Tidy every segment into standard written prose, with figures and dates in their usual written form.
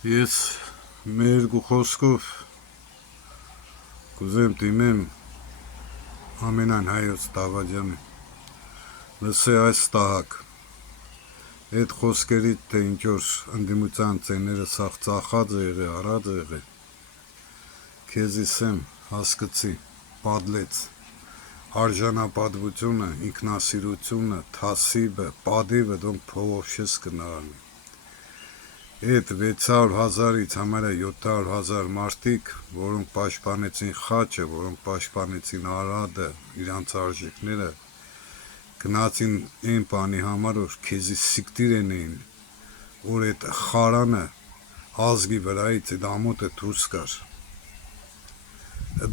Ես մեր խոսքով կուզեմ դիմեմ ամենայն հայոց Դավաճանին, լսե այս տահակ, այդ խոսքերից թե ինչ-որ ընդդիմության ծեները սաղ ծախած է եղե, արած է եղե, քեզի սեմ հասկացի, պատլեց, արժանապատվությունը, ինքնասիրությունը, թասիբը, պատիվը դոնք փողով չես կնարանի։ Այդ 600,000-ից համարյա 700,000 մարդիկ, որոնք պաշտպանեցին խաչը, որոնք պաշտպանեցին Արարատը, իրանց արժեքները, գնացին այն բանի համար, որ քեզի սիկտիր են, որ այդ խարանը ազգի վրայից այդ ամոթը դուրս կար։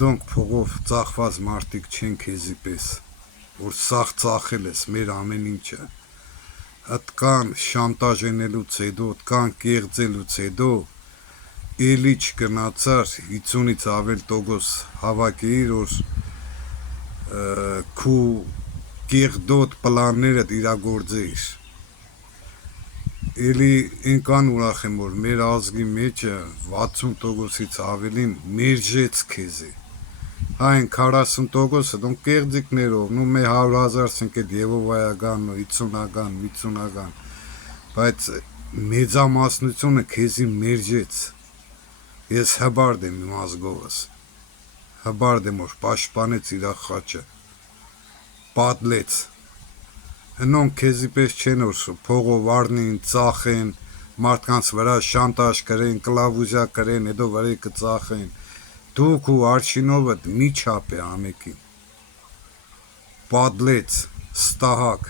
Դոնք փողով ծախված մարդիկ չեն քեզի պես, որ սաղ ծախել ես մեր ամեն ինչը, կան շանտաժենելուց հետո, կան կեղծելուց հետո, էլի չգնացար 50-ից ավել տոկոս հավաքեիր, որ քու կեղդոտ պլաններդ իրագործեիր։ Էլի ինքան ուրախ եմ, որ մեր ազգի մեջը 60%-ից ավելին մերժեց քեզի։ Այն 40%-ը դոնք կեղծիկներով, նու մե 100,000 սնք էդ Եվովայական, 50-ական, բայց մեծամասնությունը քեզի մերժեց։ Ես հբարդ եմ իմ ազգովս, հբարդ եմ, որ պաշտպանեց իրա խաչը, պատլեց։ Հնոնք քեզի պես չեն, որ փողով առնին, ծախեն, մարդկանց վրա շանտաժ կրեն, կլավուզիա կրեն, հետո վրայ կծախեն։ Դուք ու արշինովդ մի չափ է ամեկին, պատլեց, ստահակ,